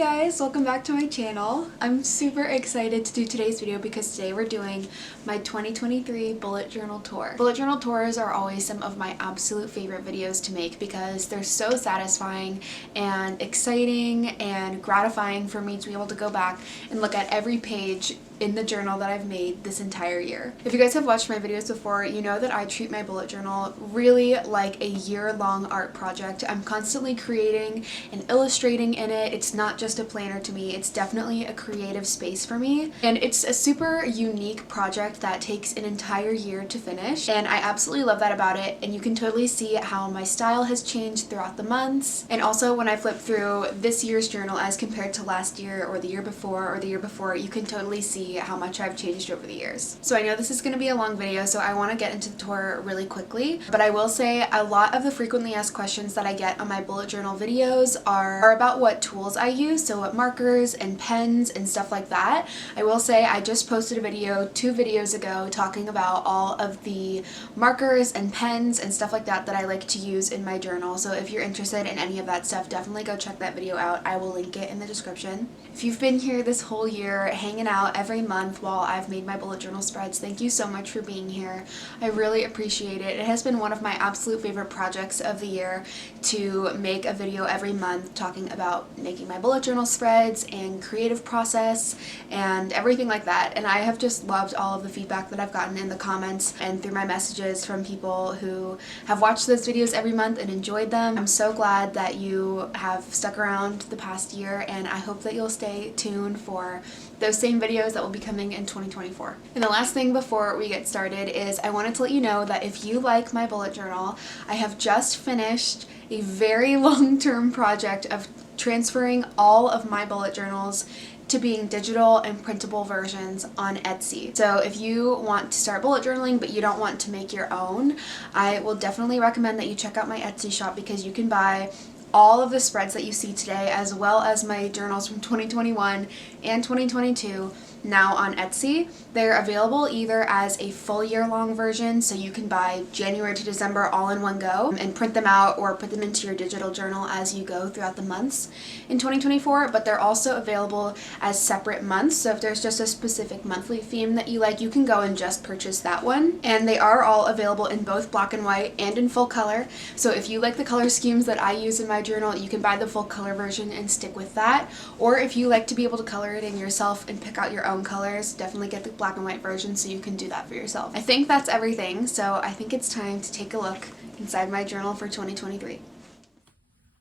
guys, welcome back to my channel. I'm super excited to do today's video because today we're doing my 2023 bullet journal tour. Bullet journal tours are always some of my absolute favorite videos to make because they're so satisfying and exciting and gratifying for me to be able to go back and look at every page in the journal that I've made this entire year. If you guys have watched my videos before, you know that I treat my bullet journal really like a year-long art project. I'm constantly creating and illustrating in it. It's not just a planner to me, it's definitely a creative space for me. And it's a super unique project that takes an entire year to finish. And I absolutely love that about it. And you can totally see how my style has changed throughout the months. And also when I flip through this year's journal as compared to last year or the year before, you can totally see how much I've changed over the years. So I know this is going to be a long video, so I want to get into the tour really quickly, but I will say a lot of the frequently asked questions that I get on my bullet journal videos are about what tools I use, so what markers and pens and stuff like that. I will say I just posted a video 2 videos ago talking about all of the markers and pens and stuff like that that I like to use in my journal, so if you're interested in any of that stuff, definitely go check that video out. I will link it in the description. If you've been here this whole year hanging out every month while I've made my bullet journal spreads, thank you so much for being here. I really appreciate it. It has been one of my absolute favorite projects of the year to make a video every month talking about making my bullet journal spreads and creative process and everything like that. And I have just loved all of the feedback that I've gotten in the comments and through my messages from people who have watched those videos every month and enjoyed them. I'm so glad that you have stuck around the past year, and I hope that you'll stay tuned for those same videos that will be coming in 2024. And the last thing before we get started is I wanted to let you know that if you like my bullet journal, I have just finished a very long-term project of transferring all of my bullet journals to being digital and printable versions on Etsy. So if you want to start bullet journaling but you don't want to make your own, I will definitely recommend that you check out my Etsy shop because you can buy all of the spreads that you see today as well as my journals from 2021 and 2022 now on Etsy. They're available either as a full year-long version, so you can buy January to December all in one go and print them out or put them into your digital journal as you go throughout the months in 2024, but they're also available as separate months, so if there's just a specific monthly theme that you like, you can go and just purchase that one. And they are all available in both black and white and in full color, so if you like the color schemes that I use in my journal, you can buy the full color version and stick with that, or if you like to be able to color it in yourself and pick out your own colors, definitely get the black and white version so you can do that for yourself. I think that's everything, so I think it's time to take a look inside my journal for 2023.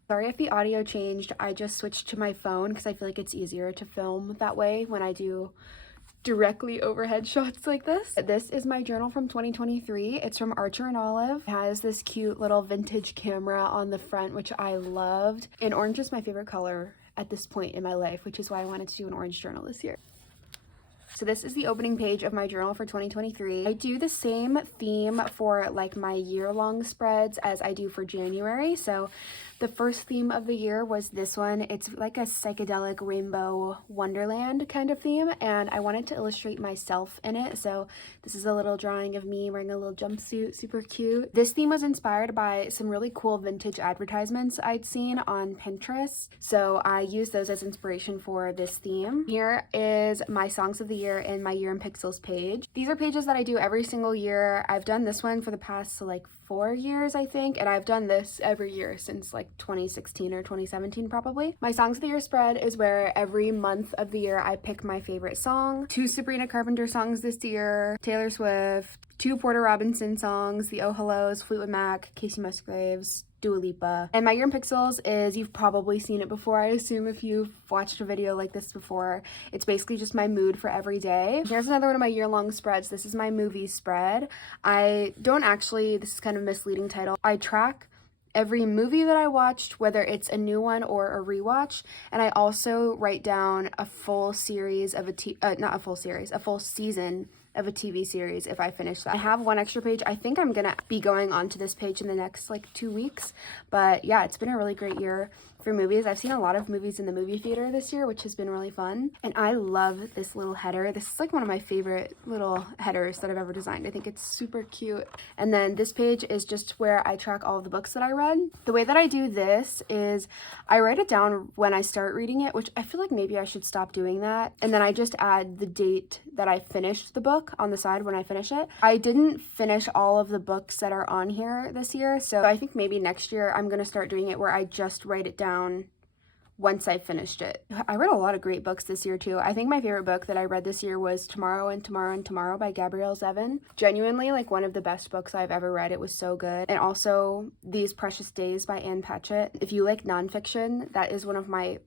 Sorry if the audio changed, I just switched to my phone because I feel like it's easier to film that way when I do directly overhead shots like this. This is my journal from 2023. It's from Archer and Olive. It has this cute little vintage camera on the front, which I loved. And orange is my favorite color at this point in my life, which is why I wanted to do an orange journal this year. So this is the opening page of my journal for 2023. I do the same theme for like my year-long spreads as I do for January. So the first theme of the year was this one. It's like a psychedelic rainbow Wonderland kind of theme, and I wanted to illustrate myself in it. So this is a little drawing of me wearing a little jumpsuit, super cute. This theme was inspired by some really cool vintage advertisements I'd seen on Pinterest. So I used those as inspiration for this theme. Here is my songs of the year in my Year in Pixels page. These are pages that I do every single year. I've done this one for the past like 4 years, I think, and I've done this every year since like 2016 or 2017 probably. My songs of the year spread is where every month of the year I pick my favorite song. 2 Sabrina Carpenter songs this year, Taylor Swift, 2 Porter Robinson songs, the Oh Hellos, Fleetwood Mac, Casey Musgraves, Dua Lipa. And my Year in Pixels is, you've probably seen it before, I assume, if you've watched a video like this before. It's basically just my mood for every day. Here's another one of my year-long spreads. This is my movie spread. I don't actually, this is kind of a misleading title, I track every movie that I watched, whether it's a new one or a rewatch, and I also write down a full series of a full season of a TV series if I finish that. I have one extra page. I think I'm gonna be going onto this page in the next like 2 weeks, but yeah, it's been a really great year for for movies. I've seen a lot of movies in the movie theater this year, which has been really fun. And I love this little header. This is like one of my favorite little headers that I've ever designed. I think it's super cute. And then this page is just where I track all of the books that I read. The way that I do this is I write it down when I start reading it, which I feel like maybe I should stop doing that. And then I just add the date that I finished the book on the side when I finish it. I didn't finish all of the books that are on here this year, so I think maybe next year I'm gonna start doing it where I just write it down once I finished it. I read a lot of great books this year too. I think my favorite book that I read this year was Tomorrow and Tomorrow and Tomorrow by Gabrielle Zevin. Genuinely like one of the best books I've ever read. It was so good. And also These Precious Days by Anne Patchett. If you like nonfiction, that is one of my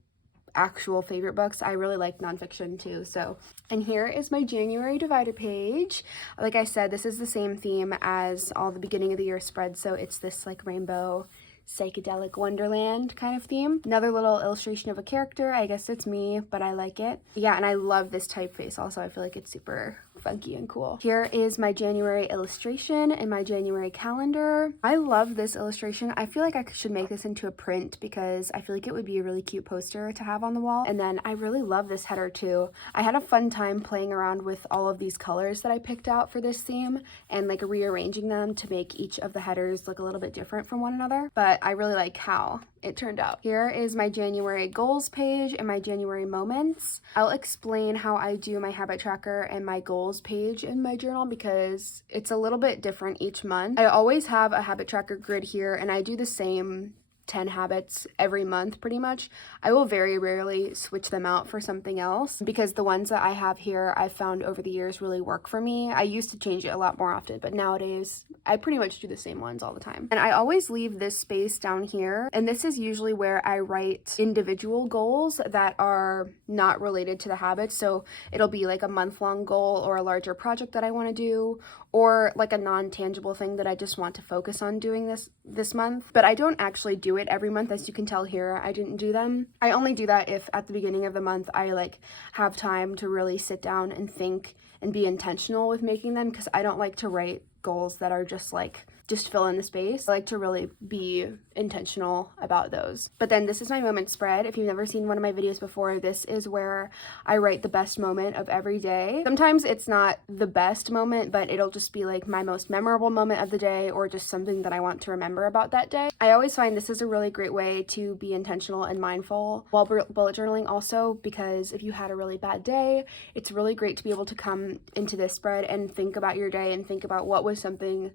actual favorite books. I really like nonfiction too. So, and here is my January divider page. Like I said, this is the same theme as all the beginning of the year spreads. So it's this like rainbow psychedelic Wonderland kind of theme. Another little illustration of a character. I guess it's me, but I like it. Yeah, and I love this typeface also. I feel like it's super funky and cool. Here is my January illustration and my January calendar. I love this illustration. I feel like I should make this into a print because I feel like it would be a really cute poster to have on the wall. And then I really love this header too. I had a fun time playing around with all of these colors that I picked out for this theme and like rearranging them to make each of the headers look a little bit different from one another. But I really like how it turned out. Here is my January goals page and my January moments. I'll explain how I do my habit tracker and my goals page in my journal because it's a little bit different each month. I always have a habit tracker grid here and I do the same 10 habits every month pretty much. I will very rarely switch them out for something else because the ones that I have here I've found over the years really work for me. I used to change it a lot more often, but nowadays I pretty much do the same ones all the time. And I always leave this space down here, and this is usually where I write individual goals that are not related to the habits. So it'll be like a month-long goal or a larger project that I want to do, or like a non-tangible thing that I just want to focus on doing this month. But I don't actually do it every month. As you can tell here, I didn't do them. I only do that if at the beginning of the month I like have time to really sit down and think and be intentional with making them, because I don't like to write goals that are just fill in the space. I like to really be intentional about those. But then this is my moment spread. If you've never seen one of my videos before, this is where I write the best moment of every day. Sometimes it's not the best moment, but it'll just be like my most memorable moment of the day or just something that I want to remember about that day. I always find this is a really great way to be intentional and mindful while bullet journaling also, because if you had a really bad day, it's really great to be able to come into this spread and think about your day and think about what was something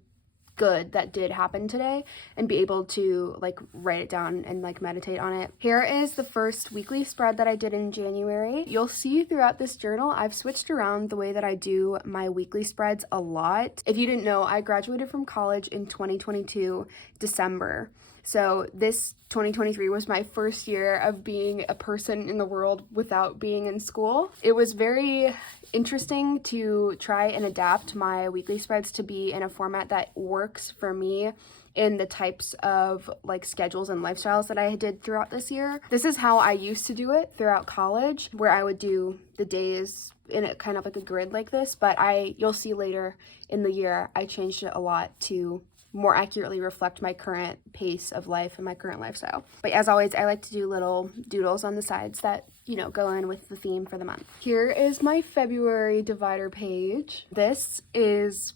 good that did happen today and be able to like write it down and like meditate on it. Here is the first weekly spread that I did in January. You'll see throughout this journal I've switched around the way that I do my weekly spreads a lot. If you didn't know, I graduated from college in 2022 December. So this 2023 was my first year of being a person in the world without being in school. It was very interesting to try and adapt my weekly spreads to be in a format that works for me in the types of like schedules and lifestyles that I did throughout this year. This is how I used to do it throughout college, where I would do the days in a kind of like a grid like this, but you'll see later in the year I changed it a lot to more accurately reflect my current pace of life and my current lifestyle. But as always, I like to do little doodles on the sides that, you know, go in with the theme for the month. Here is my February divider page. This is,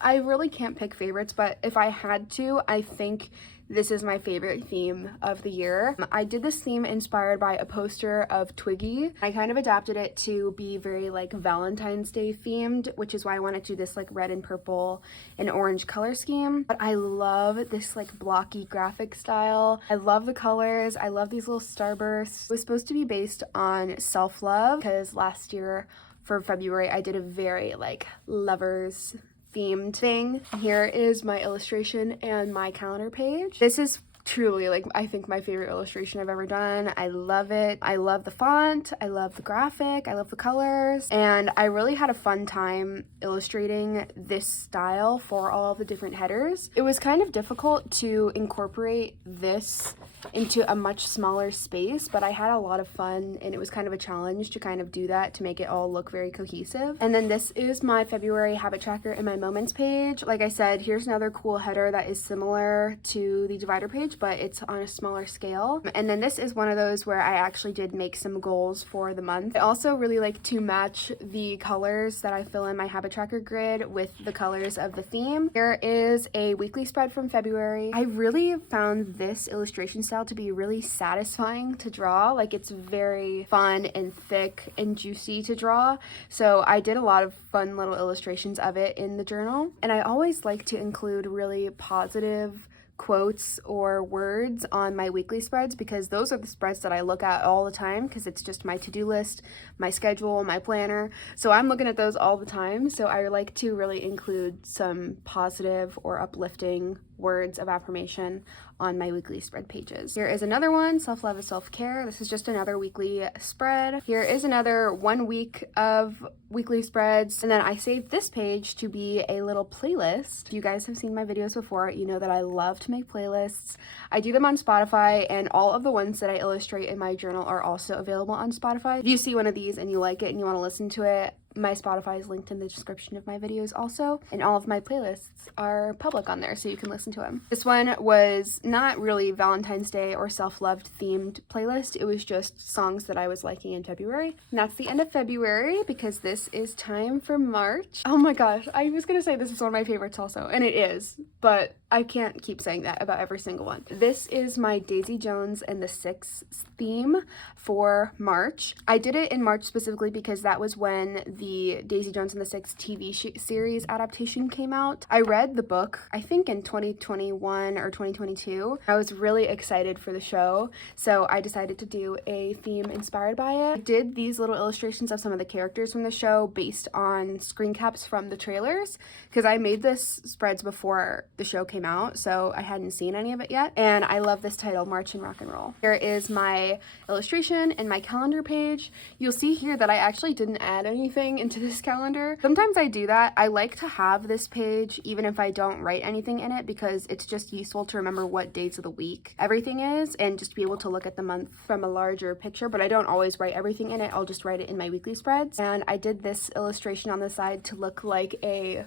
I really can't pick favorites, but if I had to, I think this is my favorite theme of the year. I did this theme inspired by a poster of Twiggy. I kind of adapted it to be very like Valentine's Day themed, which is why I wanted to do this like red and purple and orange color scheme. But I love this like blocky graphic style. I love the colors. I love these little starbursts. It was supposed to be based on self-love because last year for February I did a very like lovers themed thing. Here is my illustration and my calendar page. This is truly like I think my favorite illustration I've ever done. I love it. I love the font, I love the graphic, I love the colors, and I really had a fun time illustrating this style for all of the different headers. It was kind of difficult to incorporate this into a much smaller space, but I had a lot of fun and it was kind of a challenge to kind of do that to make it all look very cohesive. And then this is my February habit tracker and my moments page. Like I said, here's another cool header that is similar to the divider page, but it's on a smaller scale. And then this is one of those where I actually did make some goals for the month. I also really like to match the colors that I fill in my habit tracker grid with the colors of the theme. Here is a weekly spread from February. I really found this illustration style to be really satisfying to draw. Like, it's very fun and thick and juicy to draw. So I did a lot of fun little illustrations of it in the journal. And I always like to include really positive quotes or words on my weekly spreads, because those are the spreads that I look at all the time, because it's just my to-do list, my schedule, my planner. So I'm looking at those all the time. So I like to really include some positive or uplifting words of affirmation on my weekly spread pages. Here is another one, self-love is self-care. This is just another weekly spread. Here is another 1 week of weekly spreads. And then I saved this page to be a little playlist. If you guys have seen my videos before, you know that I love to make playlists. I do them on Spotify, and all of the ones that I illustrate in my journal are also available on Spotify. If you see one of these and you like it and you want to listen to it, my Spotify is linked in the description of my videos also, and all of my playlists are public on there, so you can listen to them. This one was not really Valentine's Day or self-love themed playlist. It was just songs that I was liking in February. And that's the end of February, because this is time for March. Oh my gosh, I was gonna say this is one of my favorites also, and it is, but I can't keep saying that about every single one. This is my Daisy Jones and the Six theme for March. I did it in March specifically because that was when the Daisy Jones and the Six TV series adaptation came out. I read the book, I think in 2021 or 2022. I was really excited for the show, so I decided to do a theme inspired by it. I did these little illustrations of some of the characters from the show based on screen caps from the trailers, because I made this spreads before the show came out, so I hadn't seen any of it yet. And I love this title, March and Rock and Roll. Here is my illustration and my calendar page. You'll see here that I actually didn't add anything into this calendar. Sometimes I do that. I like to have this page even if I don't write anything in it, because it's just useful to remember what days of the week everything is, and just be able to look at the month from a larger picture. But I don't always write everything in it. I'll just write it in my weekly spreads. And I did this illustration on the side to look like a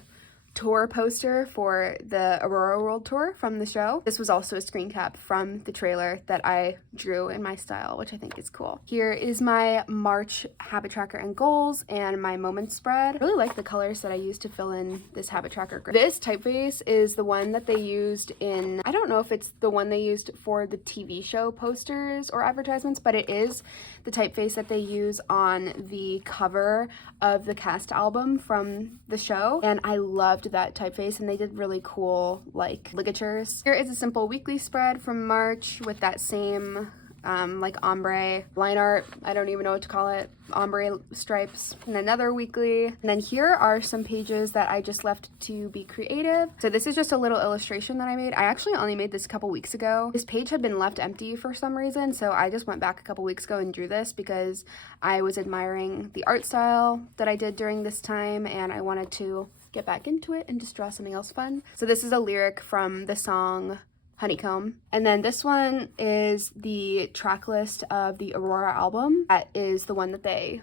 tour poster for the Aurora World Tour from the show. This was also a screen cap from the trailer that I drew in my style, which I think is cool. Here is my March habit tracker and goals and my moments spread. I really like the colors that I used to fill in this habit tracker grid. This typeface is the one that they used in, I don't know if it's the one they used for the TV show posters or advertisements, but it is the typeface that they use on the cover of the cast album from the show, and I loved that typeface, and they did really cool like ligatures. Here is a simple weekly spread from March with that same like ombre line art, I don't even know what to call it, ombre stripes, and another weekly. And then here are some pages that I just left to be creative. So this is just a little illustration that I made. I actually only made this a couple weeks ago. This page had been left empty for some reason, so I just went back a couple weeks ago and drew this because I was admiring the art style that I did during this time, and I wanted to get back into it and just draw something else fun. So this is a lyric from the song Honeycomb. And then this one is the track list of the Aurora album. That is the one that they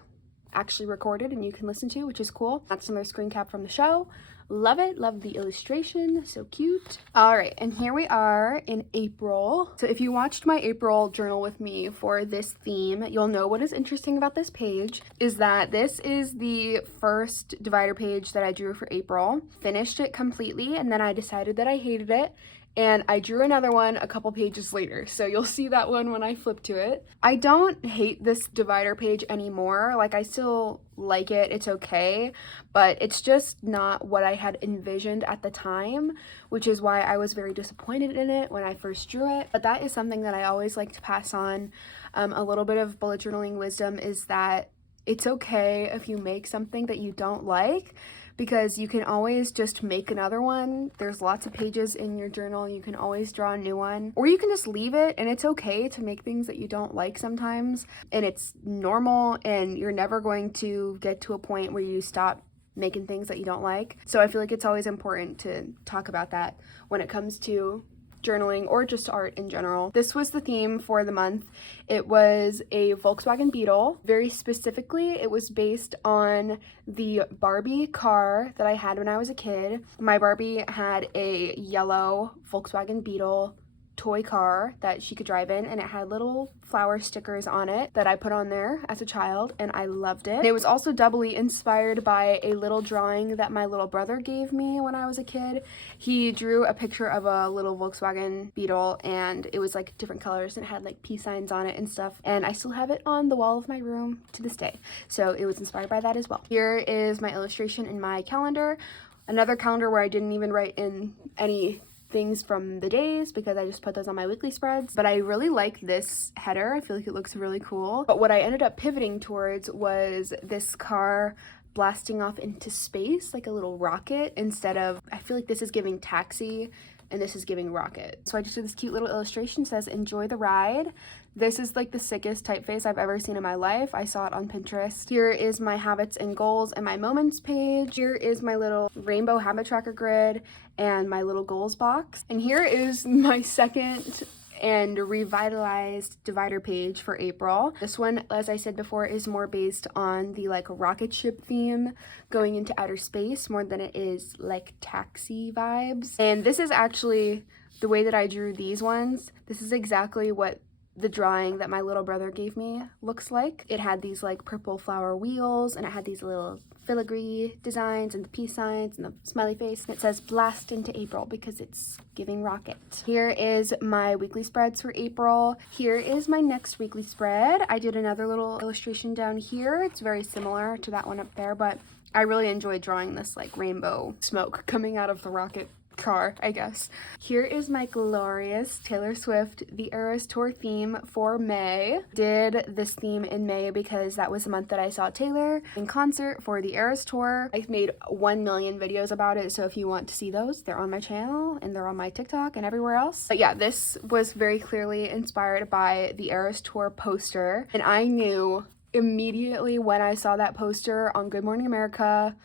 actually recorded and you can listen to, which is cool. That's another screen cap from the show. Love it. Love the illustration. So cute. All right, and here we are in April. So if you watched my April journal with me for this theme, you'll know what is interesting about this page is that this is the first divider page that I drew for April. Finished it completely, and then I decided that I hated it, and I drew another one a couple pages later, so you'll see that one when I flip to it. I don't hate this divider page anymore. Like, I still like it, it's okay, but it's just not what I had envisioned at the time, which is why I was very disappointed in it when I first drew it. But that is something that I always like to pass on. A little bit of bullet journaling wisdom is that it's okay if you make something that you don't like, because you can always just make another one. There's lots of pages in your journal. You can always draw a new one, or you can just leave it, and it's okay to make things that you don't like sometimes, and it's normal, and you're never going to get to a point where you stop making things that you don't like. So I feel like it's always important to talk about that when it comes to journaling or just art in general. This was the theme for the month. It was a Volkswagen Beetle. Very specifically, it was based on the Barbie car that I had when I was a kid. My Barbie had a yellow Volkswagen Beetle toy car that she could drive in, and it had little flower stickers on it that I put on there as a child, and I loved it. And it was also doubly inspired by a little drawing that my little brother gave me when I was a kid. He drew a picture of a little Volkswagen Beetle, and it was like different colors and it had like peace signs on it and stuff, and I still have it on the wall of my room to this day. So it was inspired by that as well. Here is my illustration in my calendar. Another calendar where I didn't even write in any things from the days because I just put those on my weekly spreads. But I really like this header. I feel like it looks really cool. But what I ended up pivoting towards was this car blasting off into space like a little rocket, instead of, I feel like this is giving taxi and this is giving rocket. So I just did this cute little illustration, says enjoy the ride. This is like the sickest typeface I've ever seen in my life. I saw it on Pinterest. Here is my habits and goals and my moments page. Here is my little rainbow habit tracker grid and my little goals box. And here is my second and revitalized divider page for April. This one, as I said before, is more based on the like rocket ship theme going into outer space more than it is like taxi vibes. And this is actually the way that I drew these ones. This is exactly what the drawing that my little brother gave me looks like. It had these like purple flower wheels, and it had these little filigree designs and the peace signs and the smiley face. And it says blast into April because it's giving rocket. Here is my weekly spreads for April. Here is my next weekly spread. I did another little illustration down here. It's very similar to that one up there, but I really enjoyed drawing this like rainbow smoke coming out of the rocket car, I guess. Here is my glorious Taylor Swift The Eras Tour theme for May. Did this theme in May because that was the month that I saw Taylor in concert for the Eras Tour. I've made 1 million videos about it, so if you want to see those, they're on my channel and they're on my TikTok and everywhere else. But yeah, this was very clearly inspired by the Eras Tour poster, and I knew immediately when I saw that poster on Good Morning America,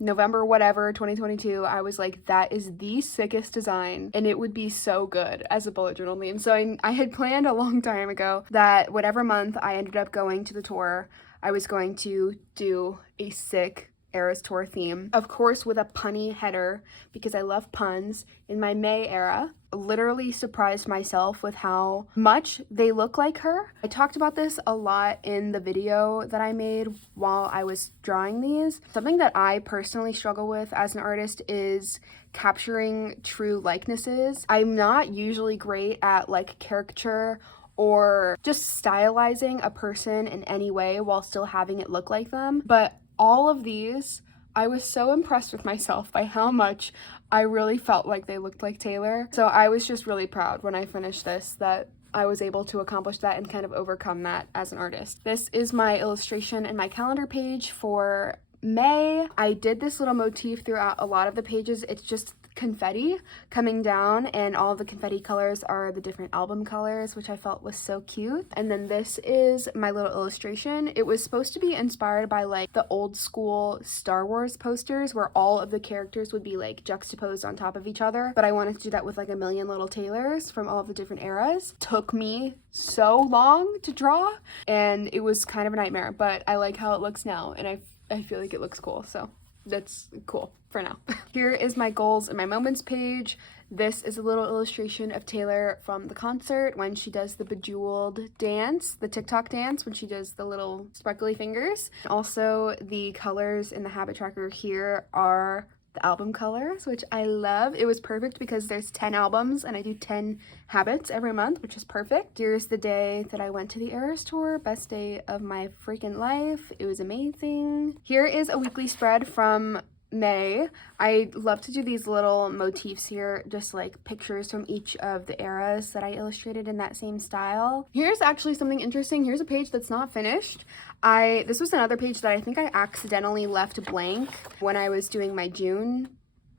November whatever 2022, I was like, that is the sickest design and it would be so good as a bullet journal theme. So I had planned a long time ago that whatever month I ended up going to the tour, I was going to do a sick Eras Tour theme, of course with a punny header because I love puns. In my May era, literally surprised myself with how much they look like her. I talked about this a lot in the video that I made while I was drawing these. Something that I personally struggle with as an artist is capturing true likenesses. I'm not usually great at like caricature or just stylizing a person in any way while still having it look like them, but all of these, I was so impressed with myself by how much I really felt like they looked like Taylor. So I was just really proud when I finished this that I was able to accomplish that and kind of overcome that as an artist. This is my illustration and my calendar page for May. I did this little motif throughout a lot of the pages. It's just confetti coming down, and all the confetti colors are the different album colors, which I felt was so cute. And then this is my little illustration. It was supposed to be inspired by like the old school Star Wars posters where all of the characters would be like juxtaposed on top of each other, but I wanted to do that with like a million little Taylors from all of the different eras. Took me so long to draw and it was kind of a nightmare, but I like how it looks now and I feel like it looks cool, so that's cool for now. Here is my goals and my moments page. This is a little illustration of Taylor from the concert when she does the bejeweled dance, the TikTok dance, when she does the little sparkly fingers. Also, the colors in the habit tracker here are the album colors, which I love. It was perfect because there's 10 albums and I do 10 habits every month, which is perfect. Here's the day that I went to the Eras Tour. Best day of my freaking life. It was amazing. Here is a weekly spread from May. I love to do these little motifs here, just like pictures from each of the eras that I illustrated in that same style. Here's actually something interesting. Here's a page that's not finished. This was another page that I think I accidentally left blank when I was doing my June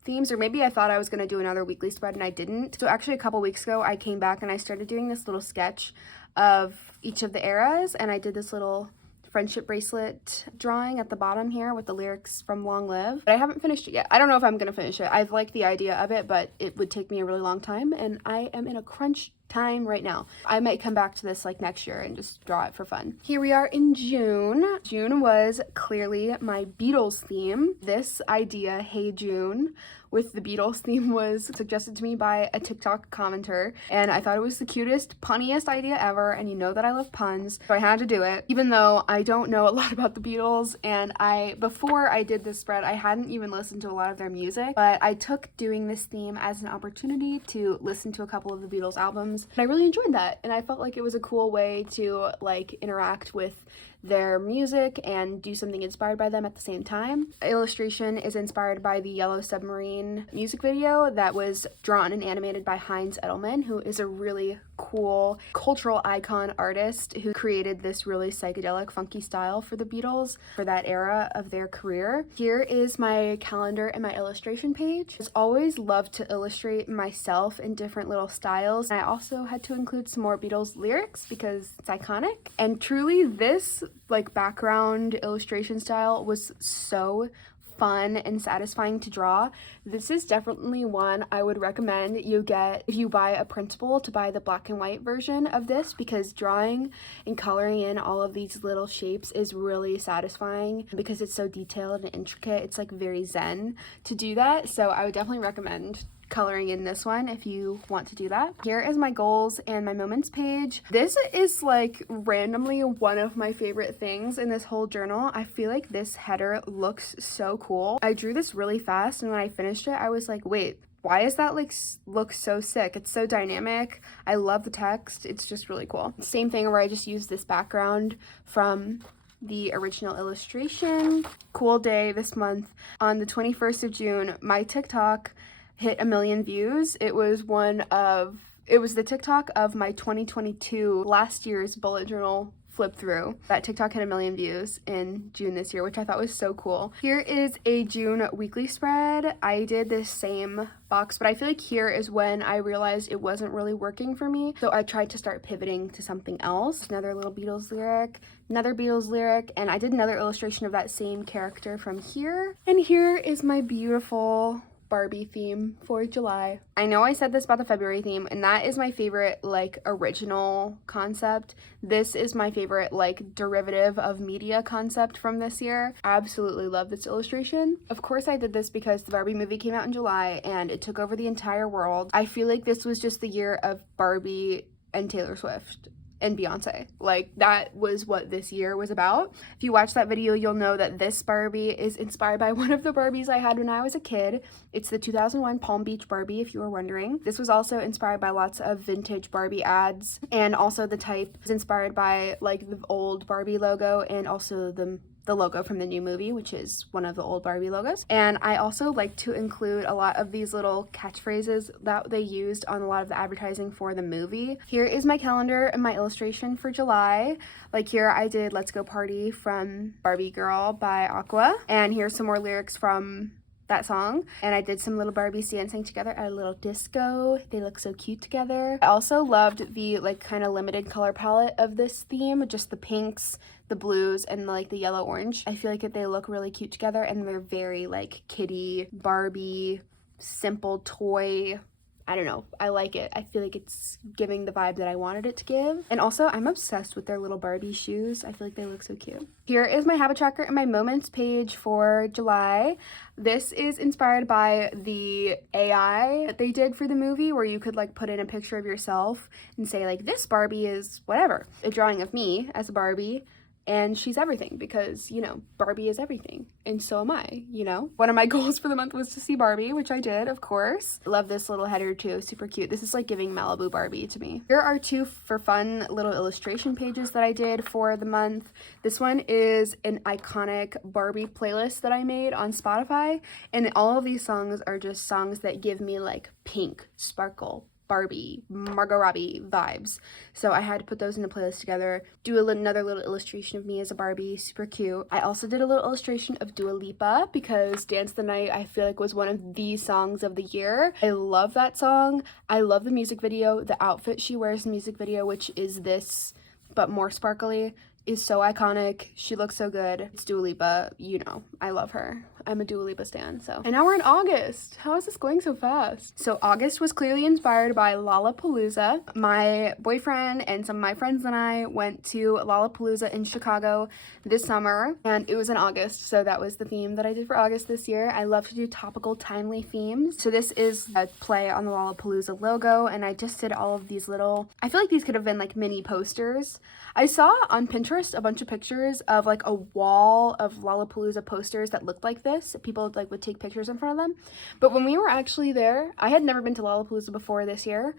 themes, or maybe I thought I was going to do another weekly spread and I didn't. So actually a couple weeks ago I came back and I started doing this little sketch of each of the eras, and I did this little friendship bracelet drawing at the bottom here with the lyrics from Long Live. But I haven't finished it yet. I don't know if I'm gonna finish it. I've liked the idea of it, but it would take me a really long time, and I am in a crunch time right now. I might come back to this like next year and just draw it for fun. Here we are in June. June was clearly my Beatles theme. This idea, Hey June, with the Beatles theme was suggested to me by a TikTok commenter, and I thought it was the cutest, punniest idea ever, and you know that I love puns, so I had to do it, even though I don't know a lot about the Beatles, and before I did this spread, I hadn't even listened to a lot of their music, but I took doing this theme as an opportunity to listen to a couple of the Beatles albums, and I really enjoyed that, and I felt like it was a cool way to like interact with their music and do something inspired by them at the same time. The illustration is inspired by the Yellow Submarine music video that was drawn and animated by Heinz Edelman, who is a really cool cultural icon artist who created this really psychedelic, funky style for the Beatles for that era of their career. Here is my calendar and my illustration page. I've always loved to illustrate myself in different little styles. And I also had to include some more Beatles lyrics because it's iconic. And truly this like background illustration style was so fun and satisfying to draw. This is definitely one I would recommend you get if you buy a printable, to buy the black and white version of this, because drawing and coloring in all of these little shapes is really satisfying because it's so detailed and intricate. It's like very zen to do that, so I would definitely recommend coloring in this one if you want to do that. Here is my goals and my moments page. This is like randomly one of my favorite things in this whole journal. I feel like this header looks so cool. I drew this really fast, and when I finished it I was like, wait, why is that like look so sick? It's so dynamic. I love the text. It's just really cool. Same thing where I just used this background from the original illustration. Cool day this month. On the 21st of June, my TikTok hit 1 million views. It was the TikTok of my 2022 last year's bullet journal flip through. That TikTok hit 1 million views in June this year, which I thought was so cool. Here is a June weekly spread. I did this same box, but I feel like here is when I realized it wasn't really working for me, so I tried to start pivoting to something else. Another little Beatles lyric, another Beatles lyric, and I did another illustration of that same character from here. And here is my beautiful Barbie theme for July. I know I said this about the February theme, and that is my favorite like original concept. This is my favorite like derivative of media concept from this year. I absolutely love this illustration. Of course I did this because the Barbie movie came out in July and it took over the entire world. I feel like this was just the year of Barbie and Taylor Swift and Beyonce. Like, that was what this year was about. If you watch that video, you'll know that this Barbie is inspired by one of the Barbies I had when I was a kid. It's the 2001 Palm Beach Barbie, if you were wondering. This was also inspired by lots of vintage Barbie ads, and also the type is inspired by like the old Barbie logo and also the logo from the new movie, which is one of the old Barbie logos. And I also like to include a lot of these little catchphrases that they used on a lot of the advertising for the movie. Here is my calendar and my illustration for July. Like here I did Let's Go Party from Barbie Girl by Aqua. And here's some more lyrics from that song, and I did some little Barbies dancing together at a little disco. They look so cute together. I also loved the like kind of limited color palette of this theme, just the pinks, the blues, and like the yellow orange. I feel like they look really cute together, and they're very like kitty, Barbie, simple toy. I don't know, I like it. I feel like it's giving the vibe that I wanted it to give. And also, I'm obsessed with their little Barbie shoes. I feel like they look so cute. Here is my habit tracker and my moments page for July. This is inspired by the AI that they did for the movie, where you could like put in a picture of yourself and say like, this Barbie is whatever. A drawing of me as a Barbie, and she's everything because, you know, Barbie is everything. And so am I, you know? One of my goals for the month was to see Barbie, which I did, of course. Love this little header too, super cute. This is like giving Malibu Barbie to me. Here are two for fun little illustration pages that I did for the month. This one is an iconic Barbie playlist that I made on Spotify. And all of these songs are just songs that give me like pink, sparkle, Barbie, Margot Robbie vibes. So I had to put those in a playlist together, do another little illustration of me as a Barbie, super cute. I also did a little illustration of Dua Lipa because Dance the Night I feel like was one of the songs of the year. I love that song. I love the music video, the outfit she wears in the music video, which is this but more sparkly. is so iconic. She looks so good. It's Dua Lipa, you know, I love her. I'm a Dua Lipa stan, so. And now we're in August. How is this going so fast? So August was clearly inspired by Lollapalooza. My boyfriend and some of my friends and I went to Lollapalooza in Chicago this summer, and it was in August, so that was the theme that I did for August this year. I love to do topical, timely themes. So this is a play on the Lollapalooza logo, and I just did all of these little, I feel like these could have been like mini posters. I saw on Pinterest a bunch of pictures of like a wall of Lollapalooza posters that looked like this. People like would take pictures in front of them. But when we were actually there, I had never been to Lollapalooza before this year.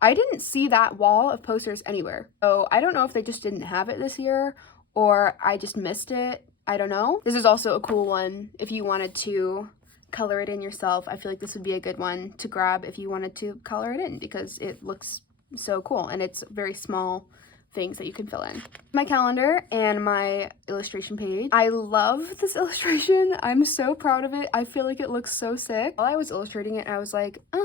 I didn't see that wall of posters anywhere. So I don't know if they just didn't have it this year or I just missed it. I don't know. This is also a cool one if you wanted to color it in yourself. I feel like this would be a good one to grab if you wanted to color it in because it looks so cool and it's very small things that you can fill in. My calendar and my illustration page. I love this illustration. I'm so proud of it. I feel like it looks so sick. While I was illustrating it, I was like, I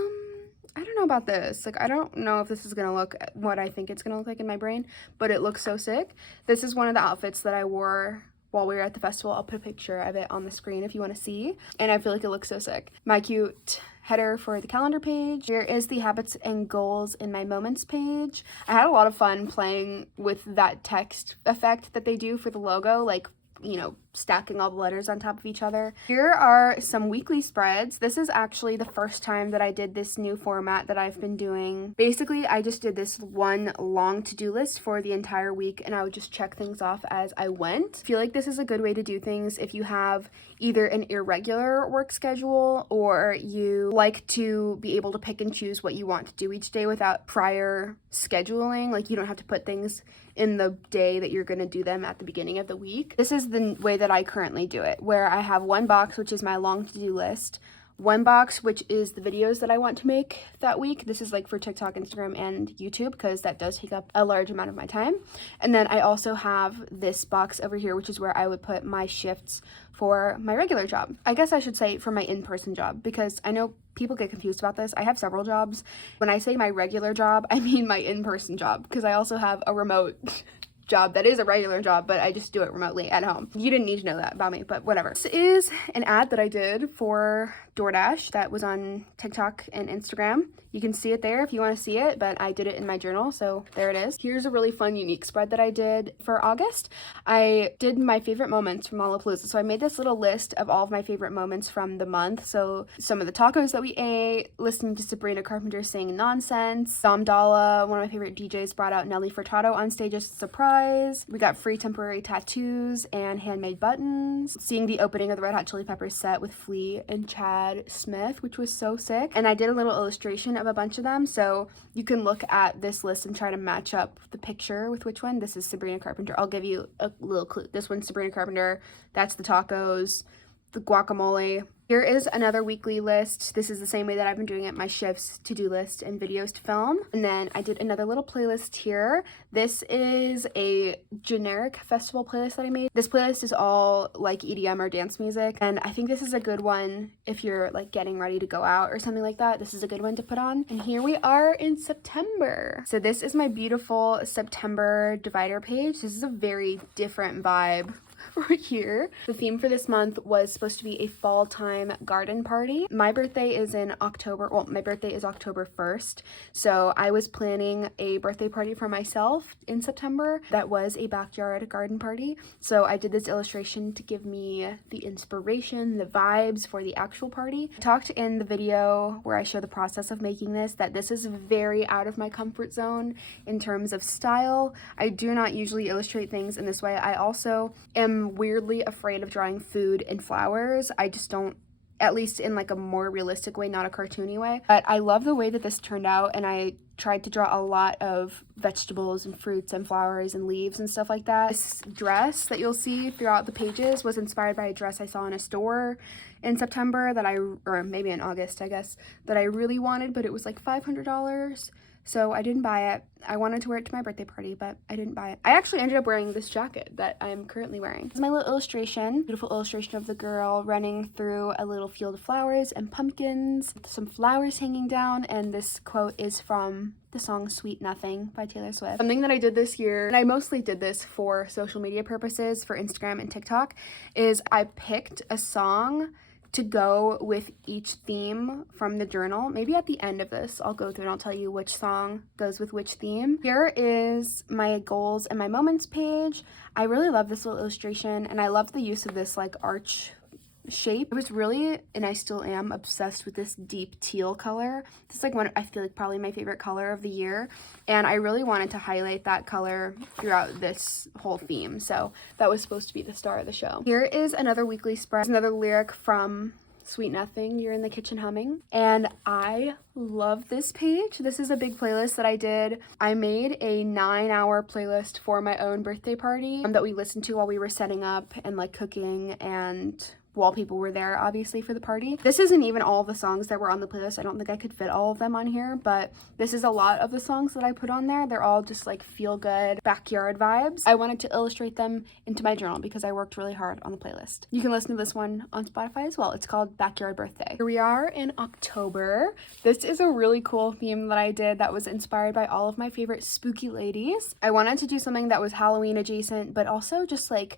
don't know about this. Like, I don't know if this is gonna look what I think it's gonna look like in my brain, but it looks so sick. This is one of the outfits that I wore while we were at the festival. I'll put a picture of it on the screen if you want to see. And I feel like it looks so sick. My cute header for the calendar page. Here is the habits and goals in my moments page. I had a lot of fun playing with that text effect that they do for the logo, like, you know, stacking all the letters on top of each other. Here are some weekly spreads. This is actually the first time that I did this new format that I've been doing. Basically, I just did this one long to-do list for the entire week and I would just check things off as I went. I feel like this is a good way to do things if you have either an irregular work schedule or you like to be able to pick and choose what you want to do each day without prior scheduling. Like, you don't have to put things in the day that you're going to do them at the beginning of the week. This is the way that I currently do it, where I have one box, which is my long to-do list, one box, which is the videos that I want to make that week. This is like for TikTok, Instagram, and YouTube, because that does take up a large amount of my time. And then I also have this box over here, which is where I would put my shifts for my regular job. I guess I should say for my in-person job, because I know people get confused about this. I have several jobs. When I say my regular job, I mean my in-person job, because I also have a remote job that is a regular job, but I just do it remotely at home. You didn't need to know that about me, but whatever. This is an ad that I did for DoorDash that was on TikTok and Instagram. You can see it there if you want to see it, but I did it in my journal, so there it is. Here's a really fun, unique spread that I did for August. I did my favorite moments from Lollapalooza, so I made this little list of all of my favorite moments from the month. So some of the tacos that we ate, listening to Sabrina Carpenter sing Nonsense, Dom Dalla, one of my favorite DJs, brought out Nelly Furtado on stage as a surprise. We got free temporary tattoos and handmade buttons. Seeing the opening of the Red Hot Chili Peppers set with Flea and Chad Smith, which was so sick. And I did a little illustration of a bunch of them, so you can look at this list and try to match up the picture with which one. This is Sabrina Carpenter. I'll give you a little clue. This one's Sabrina Carpenter. That's the tacos, the guacamole. Here is another weekly list. This is the same way that I've been doing it, my shifts, to-do list, and videos to film. And then I did another little playlist here. This is a generic festival playlist that I made. This playlist is all like EDM or dance music, and I think this is a good one if you're like getting ready to go out or something like that. This is a good one to put on. And here we are in September. So this is my beautiful September divider page. This is a very different vibe right here. The theme for this month was supposed to be a fall time garden party. My birthday is in October. Well, my birthday is October 1st. So I was planning a birthday party for myself in September that was a backyard garden party. So I did this illustration to give me the inspiration, the vibes for the actual party. I talked in the video where I show the process of making this that this is very out of my comfort zone in terms of style. I do not usually illustrate things in this way. I also am weirdly afraid of drawing food and flowers. I just don't, at least in like a more realistic way, not a cartoony way. But I love the way that this turned out, and I tried to draw a lot of vegetables and fruits and flowers and leaves and stuff like that. This dress that you'll see throughout the pages was inspired by a dress I saw in a store in September that or maybe in August, I guess, that I really wanted, but it was like $500. so I didn't buy it. I wanted to wear it to my birthday party, but I didn't buy it. I actually ended up wearing this jacket that I'm currently wearing. It's my little illustration, beautiful illustration of the girl running through a little field of flowers and pumpkins, with some flowers hanging down, and this quote is from the song Sweet Nothing by Taylor Swift. Something that I did this year, and I mostly did this for social media purposes, for Instagram and TikTok, is I picked a song to go with each theme from the journal. Maybe at the end of this, I'll go through and I'll tell you which song goes with which theme. Here is my goals and my moments page. I really love this little illustration, and I love the use of this like arch shape. I was really, and I still am, obsessed with this deep teal color. This is like one, I feel like probably my favorite color of the year, and I really wanted to highlight that color throughout this whole theme, so that was supposed to be the star of the show. Here is another weekly spread, another lyric from Sweet Nothing, You're in the Kitchen Humming, and I love this page. This is a big playlist that I did. I made a 9-hour playlist for my own birthday party that we listened to while we were setting up and like cooking, and while people were there, obviously, for the party. This isn't even all the songs that were on the playlist. I don't think I could fit all of them on here, but this is a lot of the songs that I put on there. They're all just like feel-good backyard vibes. I wanted to illustrate them into my journal because I worked really hard on the playlist. You can listen to this one on Spotify as well. It's called Backyard Birthday. Here we are in October. This is a really cool theme that I did that was inspired by all of my favorite spooky ladies. I wanted to do something that was Halloween adjacent, but also just like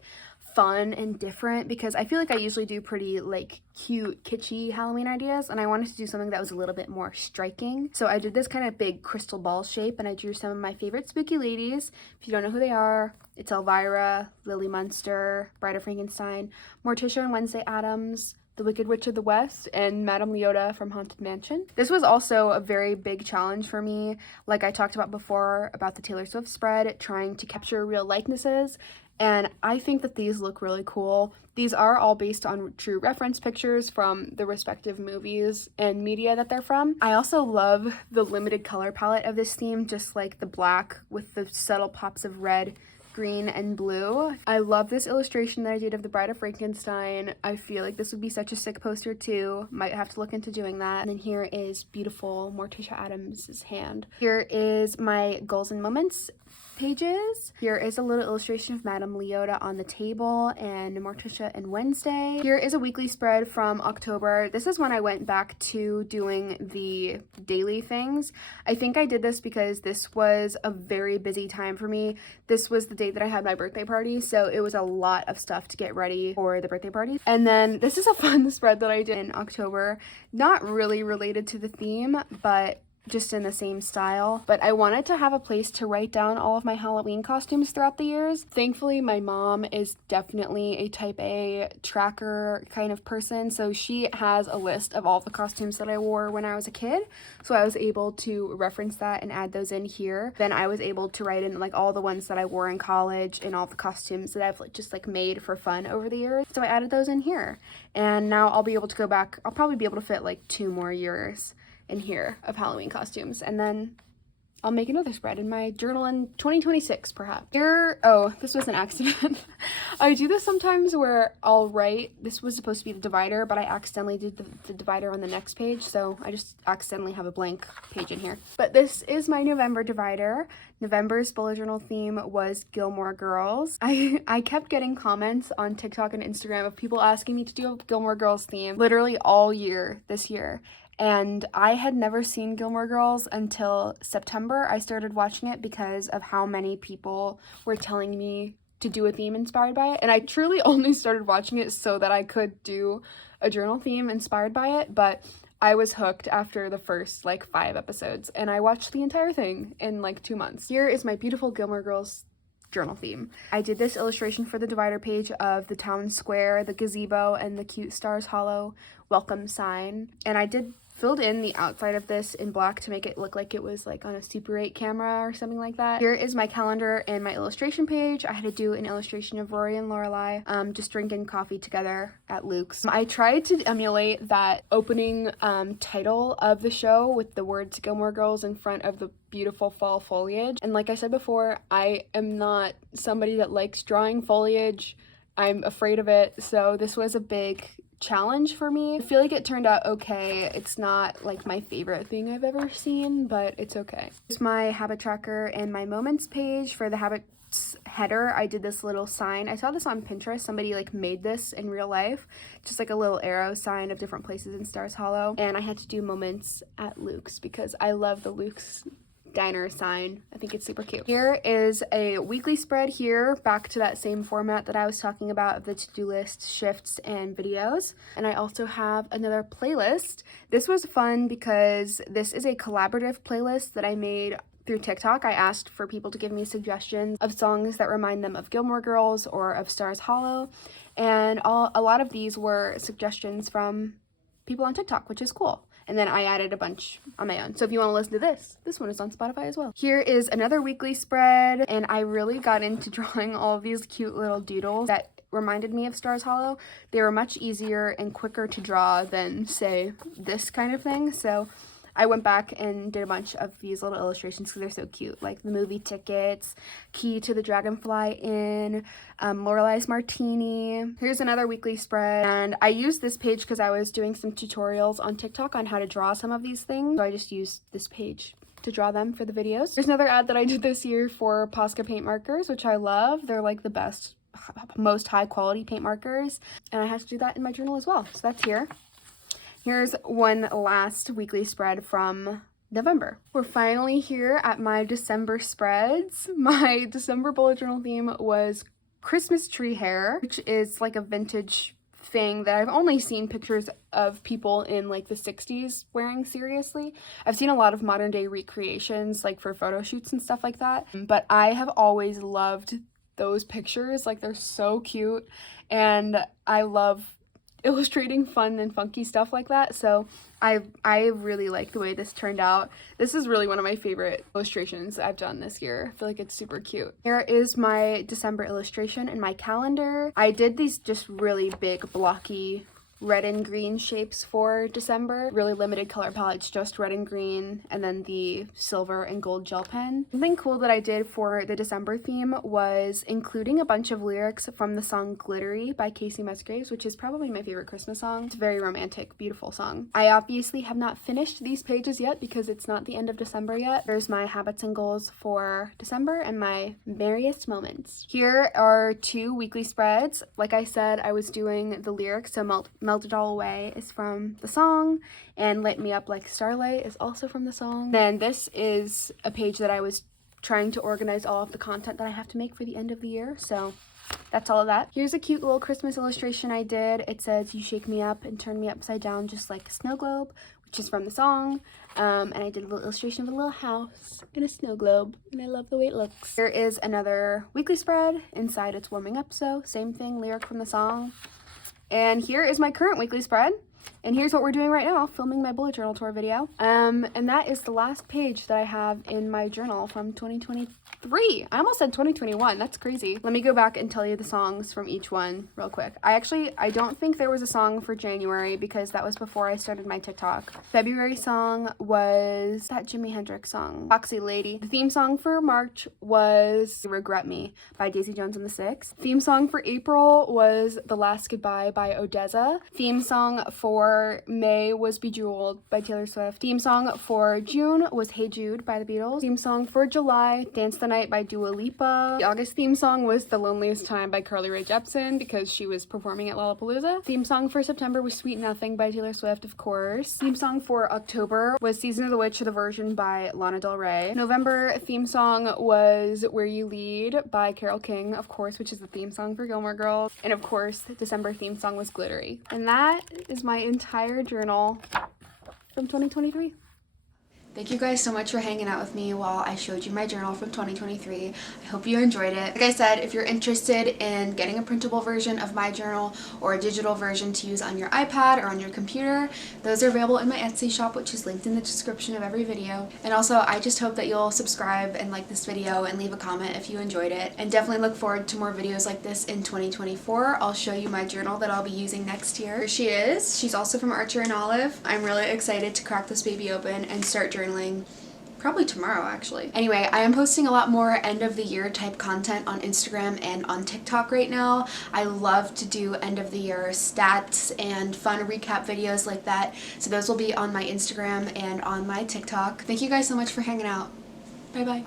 fun and different, because I feel like I usually do pretty like cute kitschy Halloween ideas, and I wanted to do something that was a little bit more striking. So I did this kind of big crystal ball shape, and I drew some of my favorite spooky ladies. If you don't know who they are, it's Elvira, Lily Munster, Bride of Frankenstein, Morticia and Wednesday Addams, the Wicked Witch of the West, and Madame Leota from Haunted Mansion. This was also a very big challenge for me, like I talked about before about the Taylor Swift spread, trying to capture real likenesses, and I think that these look really cool. These are all based on true reference pictures from the respective movies and media that they're from. I also love the limited color palette of this theme, just like the black with the subtle pops of red, green, and blue. I love this illustration that I did of the Bride of Frankenstein. I feel like this would be such a sick poster too. Might have to look into doing that. And then here is beautiful Morticia Addams' hand. Here is my goals and moments pages. Here is a little illustration of Madame Leota on the table and Morticia and Wednesday. Here is a weekly spread from October. This is when I went back to doing the daily things. I think I did this because this was a very busy time for me. This was the day that I had my birthday party, so it was a lot of stuff to get ready for the birthday party. And then this is a fun spread that I did in October, not really related to the theme, but just in the same style. But I wanted to have a place to write down all of my Halloween costumes throughout the years. Thankfully, my mom is definitely a type A tracker kind of person, so she has a list of all the costumes that I wore when I was a kid, so I was able to reference that and add those in here. Then I was able to write in like all the ones that I wore in college and all the costumes that I've just like made for fun over the years, so I added those in here. And now I'll be able to go back. I'll probably be able to fit like 2 more years in here of Halloween costumes, and then I'll make another spread in my journal in 2026 perhaps. Here, oh, this was an accident. I do this sometimes where I'll write, this was supposed to be the divider, but I accidentally did the divider on the next page, so I just accidentally have a blank page in here. But this is my November divider. November's bullet journal theme was Gilmore Girls. I kept getting comments on TikTok and Instagram of people asking me to do a Gilmore Girls theme literally all year this year. And I had never seen Gilmore Girls until September. I started watching it because of how many people were telling me to do a theme inspired by it. And I truly only started watching it so that I could do a journal theme inspired by it. But I was hooked after the first like 5 episodes, and I watched the entire thing in like 2 months. Here is my beautiful Gilmore Girls journal theme. I did this illustration for the divider page of the town square, the gazebo, and the cute Stars Hollow welcome sign. And I filled in the outside of this in black to make it look like it was like on a Super 8 camera or something like that. Here is my calendar and my illustration page. I had to do an illustration of Rory and Lorelai just drinking coffee together at Luke's. I tried to emulate that opening title of the show with the words Gilmore Girls in front of the beautiful fall foliage. And like I said before, I am not somebody that likes drawing foliage. I'm afraid of it, so this was a big challenge for me. I feel like it turned out okay. It's not like my favorite thing I've ever seen, but it's okay. Here's my habit tracker and my moments page. For the habits header, I did this little sign. I saw this on Pinterest. Somebody like made this in real life, just like a little arrow sign of different places in Stars Hollow. And I had to do moments at Luke's because I love the Luke's diner sign. I think it's super cute. Here is a weekly spread here, back to that same format that I was talking about of the to-do list, shifts, and videos. And I also have another playlist. This was fun because this is a collaborative playlist that I made through TikTok. I asked for people to give me suggestions of songs that remind them of Gilmore Girls or of Stars Hollow, and a lot of these were suggestions from people on TikTok, which is cool. And then I added a bunch on my own. So if you want to listen to this one is on Spotify as well. Here is another weekly spread, and I really got into drawing all of these cute little doodles that reminded me of Stars Hollow. They were much easier and quicker to draw than, say, this kind of thing. So I went back and did a bunch of these little illustrations because they're so cute, like the movie tickets, Key to the Dragonfly Inn, Lorelai's Martini. Here's another weekly spread, and I used this page because I was doing some tutorials on TikTok on how to draw some of these things, so I just used this page to draw them for the videos. There's another ad that I did this year for Posca paint markers, which I love. They're like the best, most high quality paint markers, and I have to do that in my journal as well, so that's here. Here's one last weekly spread from November. We're finally here at my December spreads. My December bullet journal theme was Christmas tree hair, which is like a vintage thing that I've only seen pictures of people in like the 60s wearing seriously. I've seen a lot of modern day recreations like for photo shoots and stuff like that, but I have always loved those pictures. Like, they're so cute, and I love illustrating fun and funky stuff like that, so I really like the way this turned out. This is really one of my favorite illustrations I've done this year. I feel like it's super cute. Here is my December illustration and my calendar. I did these just really big blocky red and green shapes for December. Really limited color palettes, just red and green, and then the silver and gold gel pen. Something cool that I did for the December theme was including a bunch of lyrics from the song Glittery by Casey Musgraves, which is probably my favorite Christmas song. It's a very romantic, beautiful song. I obviously have not finished these pages yet because it's not the end of December yet. There's my habits and goals for December and my merriest moments. Here are two weekly spreads. Like I said, I was doing the lyrics, so Melt It All Away is from the song, and Light Me Up Like Starlight is also from the song. Then this is a page that I was trying to organize all of the content that I have to make for the end of the year, so that's all of that. Here's a cute little Christmas illustration I did. It says, "You shake me up and turn me upside down just like a snow globe," which is from the song. And I did a little illustration of a little house in a snow globe, and I love the way it looks. Here is another weekly spread. Inside It's Warming Up So, same thing, lyric from the song. And here is my current weekly spread. And here's what we're doing right now, filming my bullet journal tour video. And that is the last page that I have in my journal from 2023. I almost said 2021, that's crazy. Let me go back and tell you the songs from each one real quick. I don't think there was a song for January because that was before I started my TikTok. February song was that Jimi Hendrix song, Foxy Lady. The theme song for March was Regret Me by Daisy Jones and the Six. Theme song for April was The Last Goodbye by Odessa. Theme song for May was Bejeweled by Taylor Swift. Theme song for June was Hey Jude by the Beatles. Theme song for July, Dance the Night by Dua Lipa. The August theme song was The Loneliest Time by Carly Rae Jepsen because she was performing at Lollapalooza. Theme song for September was Sweet Nothing by Taylor Swift, of course. Theme song for October was Season of the Witch, the version by Lana Del Rey. November theme song was Where You Lead by Carole King, of course, which is the theme song for Gilmore Girls. And of course, December theme song was Glittery. And that is my entire journal from 2023. Thank you guys so much for hanging out with me while I showed you my journal from 2023. I hope you enjoyed it. Like I said, if you're interested in getting a printable version of my journal or a digital version to use on your iPad or on your computer, those are available in my Etsy shop, which is linked in the description of every video. And also, I just hope that you'll subscribe and like this video and leave a comment if you enjoyed it. And definitely look forward to more videos like this in 2024. I'll show you my journal that I'll be using next year. Here she is. She's also from Archer and Olive. I'm really excited to crack this baby open and start journaling Probably tomorrow, actually. Anyway, I am posting a lot more end of the year type content on Instagram and on TikTok right now. I love to do end of the year stats and fun recap videos like that. So those will be on my Instagram and on my TikTok. Thank you guys so much for hanging out. Bye bye.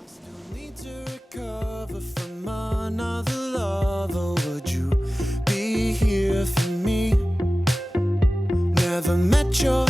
Need to recover from another lover. Would you be here for me? Never met your